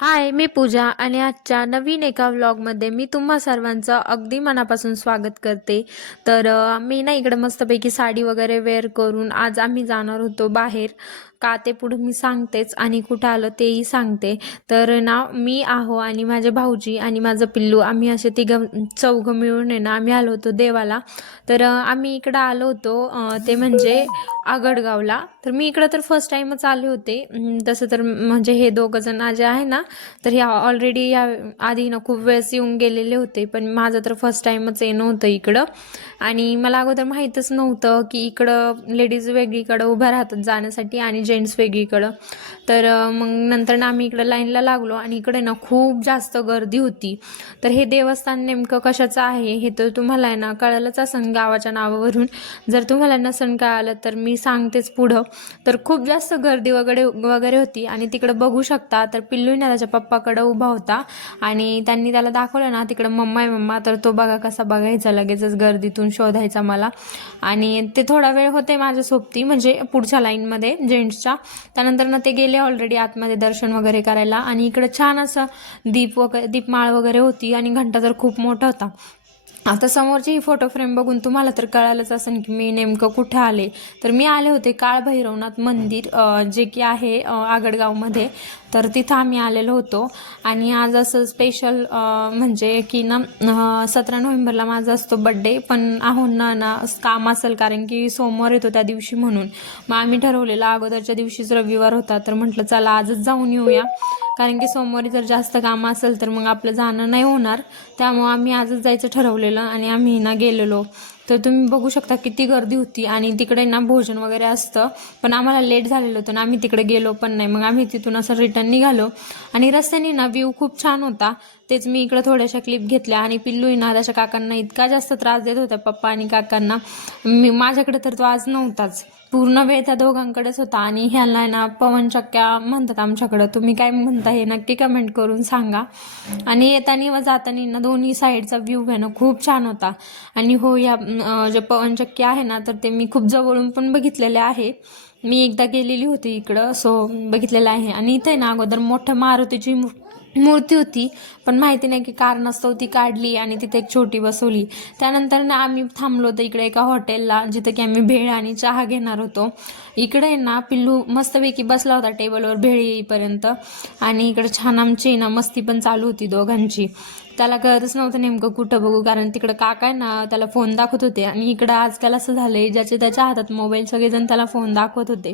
हाय, मी पूजा आणि आजच्या नवीन एका व्लॉगमध्ये मी तुम्हा सर्वांचं अगदी मनापासून स्वागत करते. तर मी ना इकडे मस्तपैकी साडी वगैरे वेअर करून आज आम्ही जाणार होतो बाहेर. का ते पुढे मी सांगतेच आणि कुठं आलो तेही सांगते. तर ना मी आहो आणि माझे भाऊजी आणि माझं पिल्लू आम्ही असे चौघं मिळून आहे ना आम्ही आलो होतो देवाला. तर आम्ही इकडं आलो होतो ते म्हणजे आगडगावला. तर मी इकडं तर फर्स्ट टाईमच आले होते. तसं तर म्हणजे हे दोघं जण जे आहे ना, तर ह्या ऑलरेडी या आधी ना खूप वेळेस येऊन गेलेले होते, पण माझं तर फर्स्ट टाईमच येणं होतं इकडं. आणि मला अगोदर माहीतच नव्हतं की इकडं लेडीज वेगळीकडं उभ्या राहतात जाण्यासाठी आणि जेंट्स वेगळीकडं. तर मग नंतर ना आम्ही इकडं लाईनला लागलो आणि इकडे ना खूप जास्त गर्दी होती. तर हे देवस्थान नेमकं कशाचं आहे हे तर तुम्हाला आहे ना कळलंच असेल गावाच्या नावावरून. जर तुम्हाला नसेल कळालं तर मी सांगतेच पुढं. तर खूप जास्त गर्दी वगैरे वगैरे होती आणि तिकडं बघू शकता तर पिल्लू ना त्याच्या पप्पाकडं उभा होता आणि त्यांनी त्याला दाखवलं ना तिकडं मम्मा आहे मम्मा. तर तो बघा कसा बघायचा लगेचच गर्दीतून शोधायचा मला. आणि ते थोडा वेळ होते माझ्या सोबती म्हणजे पुढच्या लाईनमध्ये जेंट्सच्या. त्यानंतर ना ते गेले ऑलरेडी आतमध्ये दर्शन वगैरे करायला. आणि इकडं छान असं दीपमाळ वगैरे होती आणि घंटा तर खूप मोठा होता. आता समोरची ही फोटो फ्रेम बघून तुम्हाला तर कळालंच असेल की मी नेमकं कुठे आले. तर मी आले होते काळभैरवनाथ मंदिर जे की आहे आगडगावमध्ये. तर तिथं आम्ही आलेलो होतो. आणि आज असं स्पेशल म्हणजे की ना 17 नोव्हेंबरला माझा असतो बड्डे, पण ना काम असेल कारण की सोमवार येतो त्या दिवशी म्हणून. मग आम्ही ठरवलेलं अगोदरच्या दिवशीच रविवार होता तर म्हटलं चला आजच जाऊन येऊया. कारण की सोमवारी जर जास्त काम असेल तर मग आपलं जाणं नाही होणार. त्यामुळं आम्ही आजच जायचं ठरवलेलं आणि आम्ही ना गेलेलो. तर तुम्ही बघू शकता किती गर्दी होती आणि तिकडे ना भोजन वगैरे असतं. पण आम्हाला लेट झालेलं होतं ना आम्ही तिकडे गेलो पण नाही. मग आम्ही तिथून असं रिटर्न निघालो आणि रस्त्याने ना व्ह्यू खूप छान होता. तेच मी इकडं थोड्याशा क्लिप घेतल्या. आणि पिल्लू ना त्याच्या काकांना इतका जास्त त्रास देत होता पप्पा आणि काकांना. माझ्याकडे तर तो आज नव्हताच, पूर्ण वेळ त्या दोघांकडेच होता. आणि ह्याला ना पवनचक्क्या म्हणतात आमच्याकडं, तुम्ही काय म्हणता हे नक्की कमेंट करून सांगा. आणि येताना व जाताना ना दोन्ही साईडचा व्ह्यू आहे ना खूप छान होता. आणि हो या जे पवनचक्की आहे ना तर ते मी खूप जवळून पण बघितलेले आहे. मी एकदा गेलेली होती इकडं सो बघितलेलं आहे. आणि इथे ना अगोदर मोठं मारुतीची मूर्ती होती, पण माहिती नाही की कारणास्तव ती काढली आणि तिथे एक छोटी बसवली. त्यानंतर ना आम्ही थांबलो होतो इकडे एका हॉटेलला जिथे की आम्ही भेळ आणि चहा घेणार होतो. इकडे ना पिल्लू मस्तपैकी बसला होता टेबलवर भेळ येईपर्यंत. आणि इकडे छान आमची ना मस्ती पण चालू होती दोघांची. त्याला कळतच नव्हतं नेमकं कुठं बघू कारण तिकडं काका आहे ना त्याला फोन दाखवत होते. आणि इकडं आजकाल असं झालंय ज्याचे त्याच्या हातात मोबाईल, सगळेजण त्याला फोन दाखवत होते.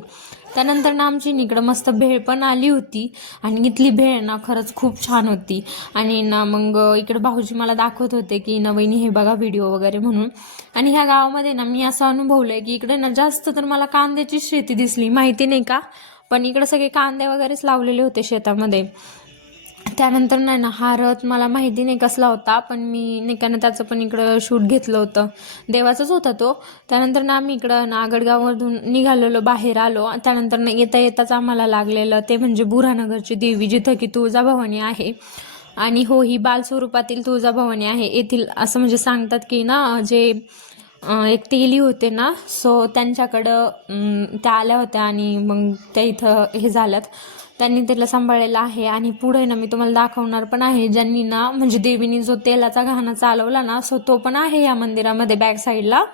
त्यानंतर ना आमची इकडं मस्त भेळ पण आली होती. आणि इथली भेळ ना खरंच खूप छान होती. आणि ना मग इकडे भाऊजी मला दाखवत होते की नवीन हे बघा व्हिडिओ वगैरे म्हणून. आणि ह्या गावामध्ये ना मी असं अनुभवलंय की इकडे ना जास्त तर मला कांद्याची शेती दिसली, माहिती नाही का, पण इकडे सगळे कांदे वगैरेच लावलेले होते शेतामध्ये. त्यानंतर नाही ना हा रथ मला माहिती नाही कसला होता, पण मी नाही का ना त्याचं पण इकडं शूट घेतलं होतं, देवाचाच होता तो. त्यानंतर ना आम्ही इकडं नागडगावमधून निघालेलो, बाहेर आलो. त्यानंतर ना येता येताच आम्हाला लागलेलं ते म्हणजे बुऱ्हाणगरची देवी जिथं की तुळजाभवानी आहे. आणि हो ही बालस्वरूपातील तुळजाभवानी आहे येथील. असं म्हणजे सांगतात की ना जे एक तेली होते ना सो त्यांच्याकडं त्या आल्या होत्या आणि मग त्या इथं हे झाल्यात, त्यांनी त्याला सांभाळलेलं आहे. आणि पुढे ना मी तुम्हाला दाखवणार पण आहे ज्यांनी ना म्हणजे देवीने जो तेलाचा घाणा चालवला ना सो तो पण आहे या मंदिरामध्ये बॅक साईडला,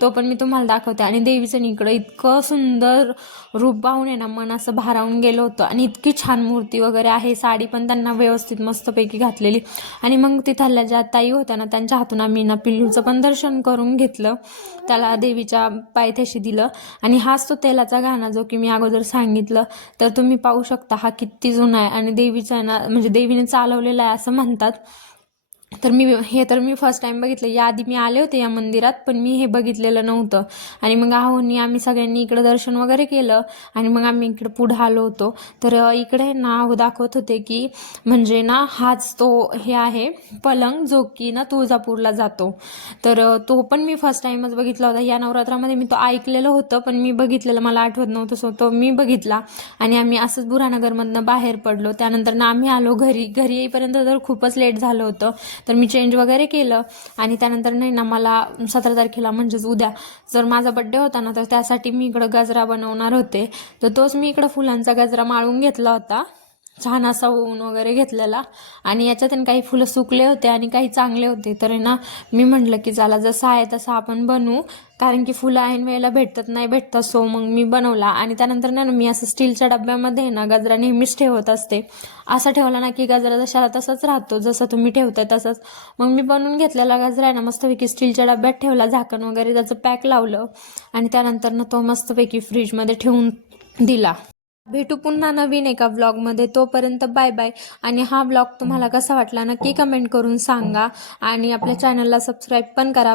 तो पण मी तुम्हाला दाखवते. आणि देवीचं इकडं इतकं सुंदर रूप पाहून आहे ना मन असं भारावून गेलं होतं. आणि इतकी छान मूर्ती वगैरे आहे, साडी पण त्यांना व्यवस्थित मस्तपैकी घातलेली. आणि मग तिथल्या ज्या ताई होत्या ना त्यांच्या हातून आम्ही ना पिल्लूचं पण दर्शन करून घेतलं, त्याला देवीच्या पायथ्याशी दिलं. आणि हाच तो तेलाचा घाणा जो की मी अगोदर सांगितलं. तर तुम्ही पाहू शकता हा किती जुना आहे आणि देवीचा ना म्हणजे देवीने चालवलेला आहे असं म्हणतात. तर मी फर्स्ट टाइम बघितलं. याआधी मी आले होते या मंदिरात पण मी हे बघितलेलं नव्हतं. आणि मग आम्ही सगळ्यांनी इकडं दर्शन वगैरे केलं आणि मग आम्ही इकडे पुढे आलो होतो. तर इकडे नाव दाखवत होते की म्हणजे ना हाच तो हे आहे पलंग जो की ना तुळजापूरला जातो. तर तो पण मी फर्स्ट टाइमच बघितला होता या नवरात्रामध्ये. मी तो ऐकलेलं होतं पण मी बघितलेलं मला आठवत नव्हतं, सो तो मी बघितला. आणि आम्ही असंच बुऱ्हाणगरमधनं बाहेर पडलो. त्यानंतर ना आम्ही आलो घरी येईपर्यंत तर खूपच लेट झालं होतं. तर मी चेंज वगैरे केलं. आणि त्यानंतर नाही ना मला 17 तारखेला म्हणजेच उद्या जर माझा बड्डे होता ना तर त्यासाठी मी इकडं गजरा बनवणार होते. तर तोच मी इकडं फुलांचा गजरा माळून घेतला होता. छान असा होऊन वगैरे घेतलेला आणि याच्यातून काही फुलं सुकले होते आणि काही चांगले होते. तर आहे ना मी म्हटलं की चला जसं आहे तसं आपण बनवू, कारण की फुलं ऐन वेळेला भेटतात नाही भेटतात. सो मग मी बनवला आणि त्यानंतर ना मी असं स्टीलच्या डब्यामध्ये ना गजरा नेहमीच ठेवत असते. असा ठेवला ना की गजरा जशाला तसाच राहतो, जसं तुम्ही ठेवताय तसंच. मग मी बनवून घेतलेला गजरा आहे ना मस्तपैकी स्टीलच्या डब्यात ठेवला, झाकण वगैरे त्याचं पॅक लावलं आणि त्यानंतर ना तो मस्तपैकी फ्रीजमध्ये ठेवून दिला. भेटू पुन्हा नवीन एका व्लॉगमध्ये. तोपर्यंत बाय बाय. आणि हा व्लॉग तुम्हाला कसा वाटला नक्की कमेंट करून सांगा आणि आपल्या चॅनलला सबस्क्राईब पण करा.